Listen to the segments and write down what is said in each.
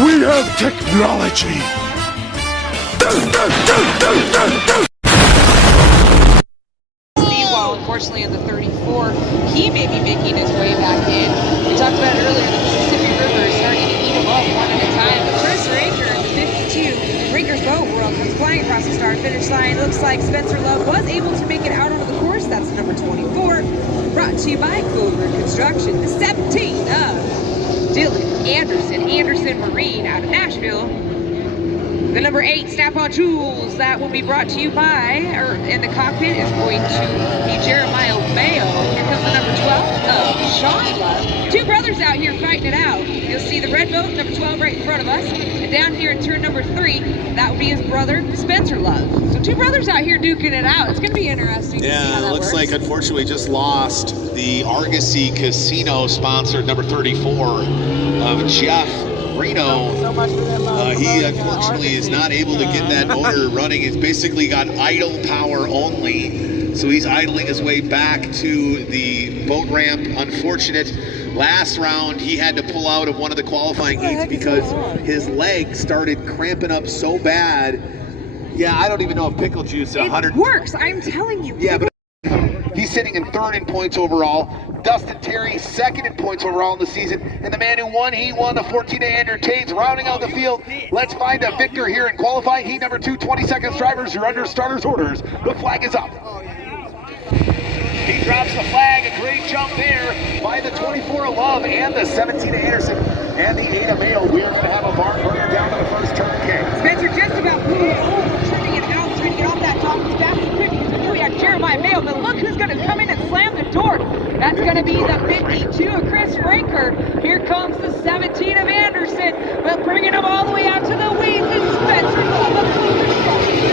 We have technology. While unfortunately in the 34, he may be making his way back in. We talked about it earlier, the Mississippi River is starting to eat him up one at a time. But Chris Ranker in the 52, Ranker's boat world comes flying across the start finish line. Looks like Spencer Love was able to make it out onto the course. That's number 24. Brought to you by Clover Construction. The 17 of Dylan Anderson Marine out of Nashville. The number 8, Snap-on Tools, that will be brought to you by, in the cockpit is going to be Jeremiah Mayo. Here comes the number 12 of Sean Love. Two brothers out here fighting it out. You'll see the red boat, number 12, right in front of us. And down here in turn number 3, that will be his brother, Spencer Love. So two brothers out here duking it out. It's going to be interesting to see how that it looks works. like, unfortunately, just lost the Argosy Casino sponsored number 34 of Jeff Reno. He unfortunately is not able to get that motor running. It's basically got idle power only, so he's idling his way back to the boat ramp. Unfortunate. Last round he had to pull out of one of the qualifying heats because his leg started cramping up so bad. Yeah, I don't even know if pickle juice at 100 works, I'm telling you. Yeah, but he's sitting in 3rd in points overall. Dustin Terry 2nd in points overall in the season. And the man who won, he won the 14 Andrew Tates, rounding out the field. Let's find a victor here in qualifying heat number 2. 20 seconds drivers, you're under starters orders. The flag is up. He drops the flag, a great jump there by the 24 of Love and the 17 Anderson and the 8 of Mayo. We're going to have a barn burner down to the first turn, King. Spencer just about moved over, turning it out, trying to get off that top as fast as he could because we knew he had Jeremiah Mayo, but look who's going to come in and slam the door. That's going to be the 52 of Chris Ranker. Here comes the 17 of Anderson, but bringing him all the way out to the wings is Spencer Love of Clover Construction.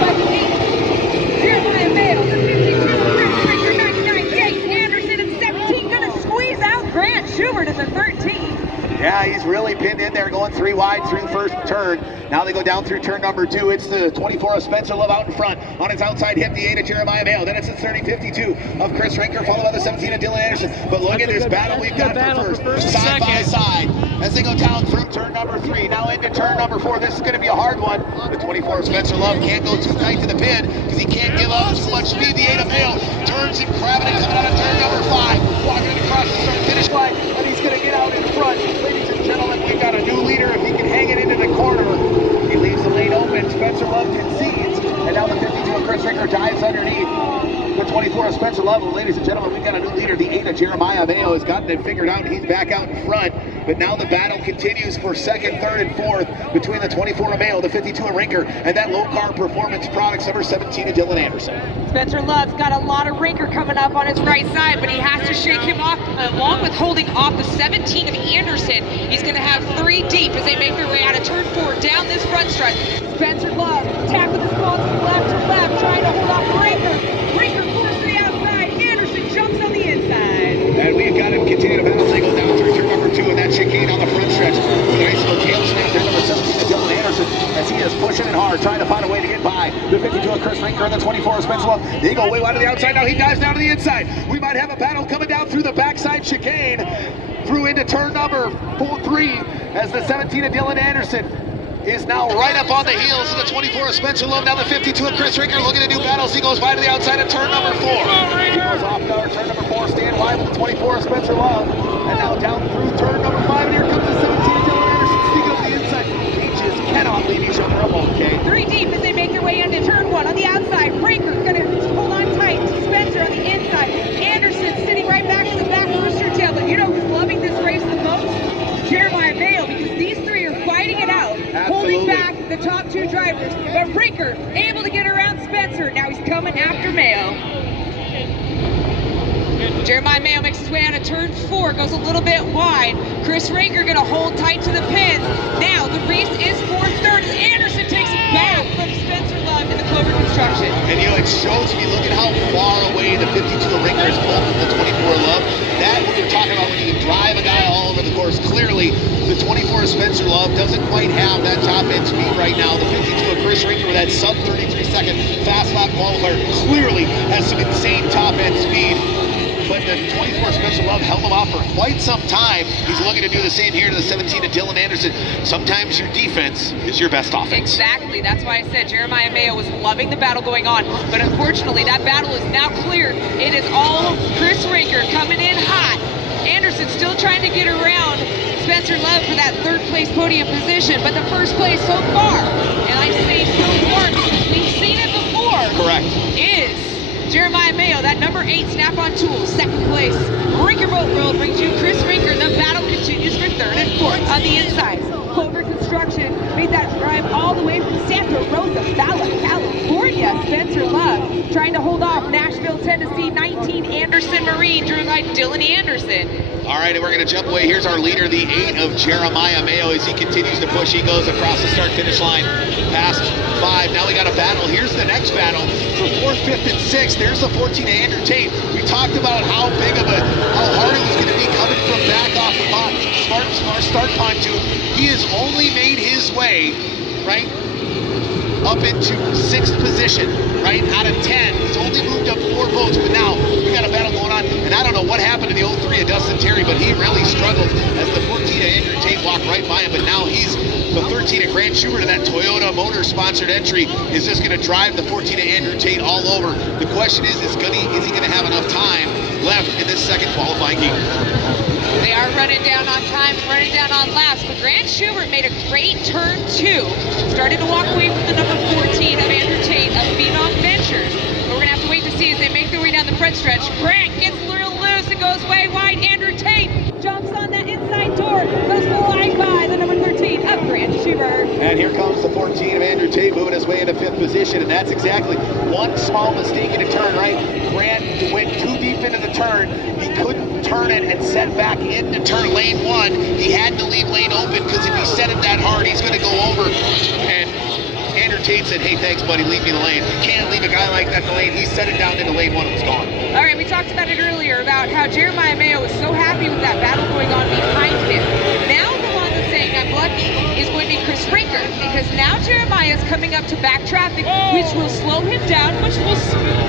By the 8, Jeremiah Mayo, the 52 of Chris Ranker, 99 Gates, Anderson and 17 going to squeeze out Grant Schubert in the 13. Yeah, he's really pinned in there, going 3 wide through the first turn. Now they go down through turn number 2. It's the 24 of Spencer Love out in front. On his outside hip, the 8 of Jeremiah Mayo. Then it's the 30-52 of Chris Ranker, followed by the 17 of Dylan Anderson. But look at this battle we've got for first, side by side, as they go down through turn number 3. Now into turn number 4. This is going to be a hard one. The 24 of Spencer Love can't go too tight to the pin because he can't give up too much speed. The 8 of Mayo turns and crabbing it coming out of turn number 5. Walking it across the start finish line, and he's going to get out in front. Ladies and gentlemen, we've got a new leader. If he can hang it into the corner, he leaves the lane open. Spencer Love concedes, and now the 52 of Chris Ranker dives underneath. The 24 of Spencer Love. Well, ladies and gentlemen, we've got a new leader. The 8 of Jeremiah Mayo has gotten it figured out, and he's back out in front. But now the battle continues for 2nd, 3rd, and 4th between the 24 of Mayo, the 52 of Ranker, and that low-carb performance products number 17 of Dylan Anderson. Spencer Love's got a lot of Ranker coming up on his right side, but he has to shake him off, along with holding off the 17 of Anderson. He's going to have 3 deep as they make their way out of turn 4 down this front stretch. Spencer Love tackling his ball from left to left, trying to hold off Ranker. Ranker forced to the outside. Anderson jumps on the inside. And we've got him continue to battle. They go down through turn number 2 and that chicane on the front stretch. With a nice little tail snap there, number 17 of Dylan Anderson, as he is pushing it hard, trying to find a way to get by the 52 of Chris Ranker and the 24 of Spencer Love. They go way wide to the outside. Now he dives down to the inside. We might have a battle coming down through the backside chicane, through into turn number 3, as the 17 of Dylan Anderson is now right up on the heels of the 24 of Spencer Love. Now the 52 of Chris Ranker looking to do battles. He goes wide to the outside of turn number 4. He goes off guard, turn number 4, stand wide with the 24 of Spencer Love. And now down through turn number 5, and here comes the 17 of Dylan Anderson. Sneaking up the inside. He just cannot leave each other alone, okay? 3 deep as they make their way into turn 1 on the outside. Ranker's going to hold on tight to Spencer on the inside. Anderson sitting right back in the back rooster tail. But you know who's loving this race the most? Jeremiah Mayo, because these 3 are fighting it out. Absolutely. Holding back the top 2 drivers. But Ranker able to get around Spencer. Now he's coming after Mayo. Jeremiah Mayo makes his way out of turn 4, goes a little bit wide. Chris Ranker going to hold tight to the pins. Now the race is for 3rd as Anderson takes it back from Spencer Love in the Clover Construction. And you know, it shows me, look at how far away the 52 of Ranker is pulled from the 24 of Love. That what you're talking about when you can drive a guy all over the course. Clearly, the 24 of Spencer Love doesn't quite have that top end speed right now. The 52 of Chris Ranker with that sub 33 second fast lap qualifier clearly has some insane top end speed. But the that 24 Special Love held him off for quite some time. He's looking to do the same here to the 17 of Dylan Anderson. Sometimes your defense is your best offense. Exactly. That's why I said Jeremiah Mayo was loving the battle going on. But unfortunately, that battle is now clear. It is all Chris Rinker coming in hot. Anderson still trying to get around Spencer Love for that third place podium position. But the first place so far, and I say so far because we've seen it before. Correct. Is Jeremiah Mayo, that number 8 Snap-on Tools. Second place, Rinker Boat World brings you Chris Rinker. The battle continues for third and fourth on the inside. Clover Construction made that drive all the way from Santa Rosa Valley, California. Spencer Love trying to hold off Nashville, Tennessee, 19 Anderson Marine, driven by Dylan Anderson. All right, and we're going to jump away. Here's our leader, the 8 of Jeremiah Mayo, as he continues to push. He goes across the start-finish line, past 5. Now we got a battle. Here's the next battle for 4th, 5th, and 6th. There's the 14 of Andrew Tate. We talked about how hard it was going to be coming from back off the smart start pontoon. He has only made his way, right, up into 6th position, right, out of 10. He's only moved up 4 votes, but now we got a battle going on, and I don't know what happened to the 03 of Dustin Terry, but he really struggled as the 14 of Andrew Tate walked right by him, but now he's the 13 of Grant Schubert in that Toyota Motor-sponsored entry is just going to drive the 14 of Andrew Tate all over. The question is he going to have enough time left in this second qualifying heat? They are running down on time, running down on laps, but Grant Schubert made a great turn 2. Started to walk away from the number 14 of Andrew Tate of Phenom Ventures. But we're going to have to wait to see as they make their way down the front stretch. Grant gets a little loose and goes way wide. Andrew Tate jumps on that inside door, goes flying by the number 13 of Grant Schubert. And here comes the 14 of Andrew Tate moving his way into 5th position, and that's exactly one small mistake in a turn, right? Grant went too deep into the turn. He couldn't turn it and set back into turn lane 1. He had to leave lane open because if he set it that hard, he's going to go over. And Andrew Tate said, hey, thanks, buddy, leave me the lane. You can't leave a guy like that in the lane. He set it down into lane 1 and was gone. All right, we talked about it earlier about how Jeremiah Mayo was so happy with that battle going on behind him. Now the one that's saying I'm lucky is going to be Chris Rinker, because now Jeremiah is coming up to back traffic, which will slow him down, which will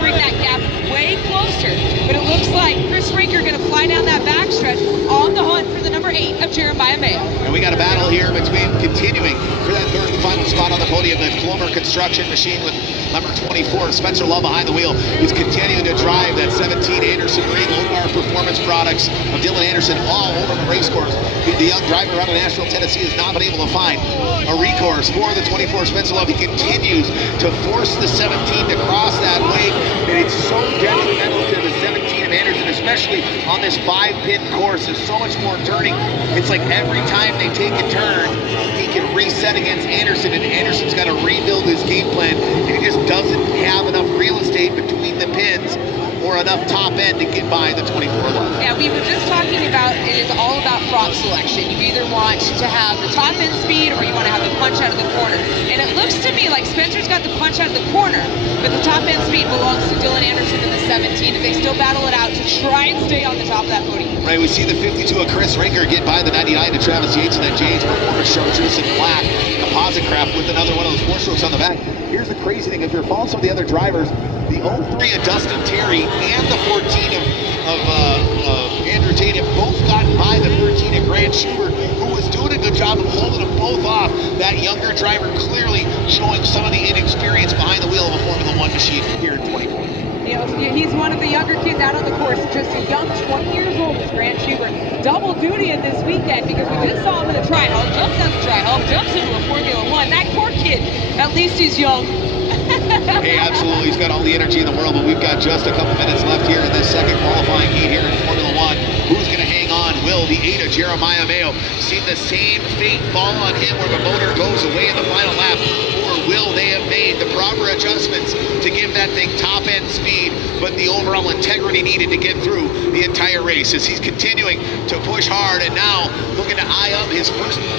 bring that gap way closer. But it looks like Chris Rinker going to fly down that backstretch on the hunt for the number 8 of Jeremiah Mayo. And we got a battle here between continuing for that third and final spot on the podium. The Clover Construction Machine with number 24, Spencer Love behind the wheel. He's continuing to drive that 17 Anderson Marine Low-Bar Performance products of Dylan Anderson all over the race course. The young driver out of Nashville, Tennessee has not been able to find a recourse for the 24 Spencer Love. He continues to force the 17 to cross that wake, and it's so detrimental to the 17 of Anderson, especially on this 5-pin course. There's so much more turning. It's like every time they take a turn, he can reset against Anderson, and Anderson's got to rebuild his game plan, and he just doesn't have enough real estate between the pins or enough top end to get by the 24 Love. Yeah, we were just talking about it is all about prop selection. You either want to have the top end speed or you want to have the punch out of the corner. And it looks to me like Spencer's got the punch out of the corner, but the top end speed belongs to Dylan Anderson in the 17, and they still battle it out to try and stay on the top of that podium. Right, we see the 52 of Chris Rinker get by the 99 to Travis Yates and that James Performance Chartreuse in black composite craft with another one of those 4-strokes on the back. Here's the crazy thing, if you're following some of the other drivers, the 03 of Dustin Terry and the 14 of Andrew Tate have both gotten by the 13 of Grant Schubert, who was doing a good job of holding them both off. That younger driver clearly showing some of the inexperience behind the wheel of a Formula One machine here in 24. You know, he's one of the younger kids out on the course, just a young 20 years old is Grant Schubert. Double duty in this weekend because we just saw him in a tri-hub, jumps out the tri-hub, jumps into a Formula One. That poor kid, at least he's young. Hey, absolutely, he's got all the energy in the world, but we've got just a couple minutes left here in this second qualifying heat here in Formula One. Who's going to hang on? Will the 8 of Jeremiah Mayo see the same fate fall on him where the motor goes away in the final lap? Or will they have made the proper adjustments to give that thing top end speed, but the overall integrity needed to get through the entire race as he's continuing to push hard and now looking to eye up his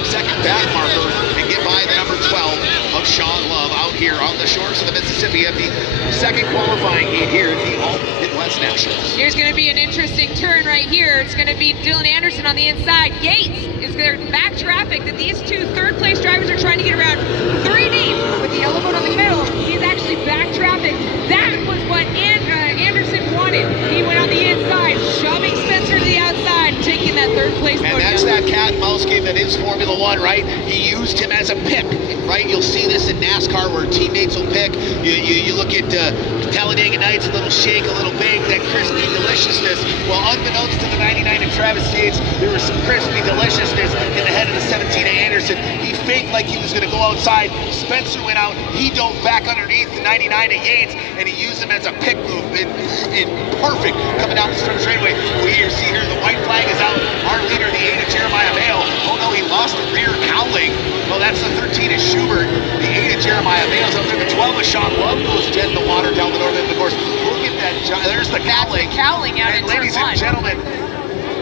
second back marker and get by the number 12 of Sean Love out here on the shores of the Mississippi at the second qualifying heat here at the All-Midwest Nationals. Here's going to be an interesting turn right here. It's going to be Dylan Anderson on the inside. Yates is there back traffic that these two third-place drivers are trying to get around 3 deep with the yellow boat on the middle. He's actually back traffic. That was what Anderson wanted. He went on the inside, shoving cat and mouse game that is Formula One, right? He used him as a pick, right? You'll see this in NASCAR where teammates will pick. You look at Talladega Nights, a little shake, a little bake, that crispy deliciousness. Well, unbeknownst to the 99 of Travis Yates, there was some crispy deliciousness in the head of the 17 of Anderson. He faked like he was going to go outside. Spencer went out. He dove back underneath the 99 of Yates, and he used him as a pick move. In perfect coming down the stretch straightaway. We see here the white flag is out. Our leader, the 8 of Jeremiah Vale. Oh no, he lost the rear cowling. Well, that's the 13 of Schubert. The 8 of Jeremiah Vale's up there. The 12 of Sean Love goes dead in the water down the north end of the course. Look at that. There's the cowling. Cowling out And in turn ladies one. and gentlemen,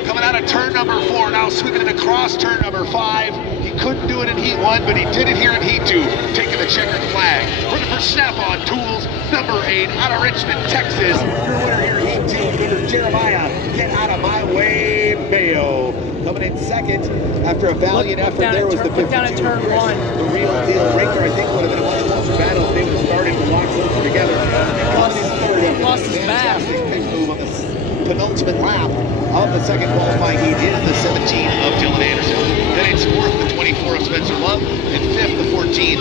coming out of turn number 4, now sweeping it across turn number 5. He couldn't do it in heat 1, but he did it here in heat 2, taking the checkered flag. Looking for Snap-on Tools, number 8, out of Richmond, Texas. Your winner here in heat 2, number Jeremiah, get out of my way, Mayo. Coming in second after a valiant effort. There was the 52. Look down at turn 1. The real deal. Raker, I think, would have been a much closer battle if they would have started a lot closer together. And coming in third, Lost his back. fantastic pit move on the penultimate lap of the second qualifying heat is the 17 of Dylan Anderson. Then it's fourth, the 24 of Spencer Love, and fifth, the 14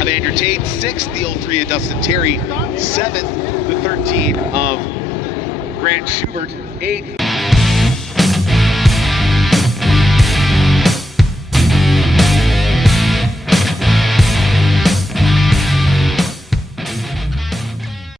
of Andrew Tate, sixth, the 03 of Dustin Terry, seventh, the 13 of Grant Schubert, eighth.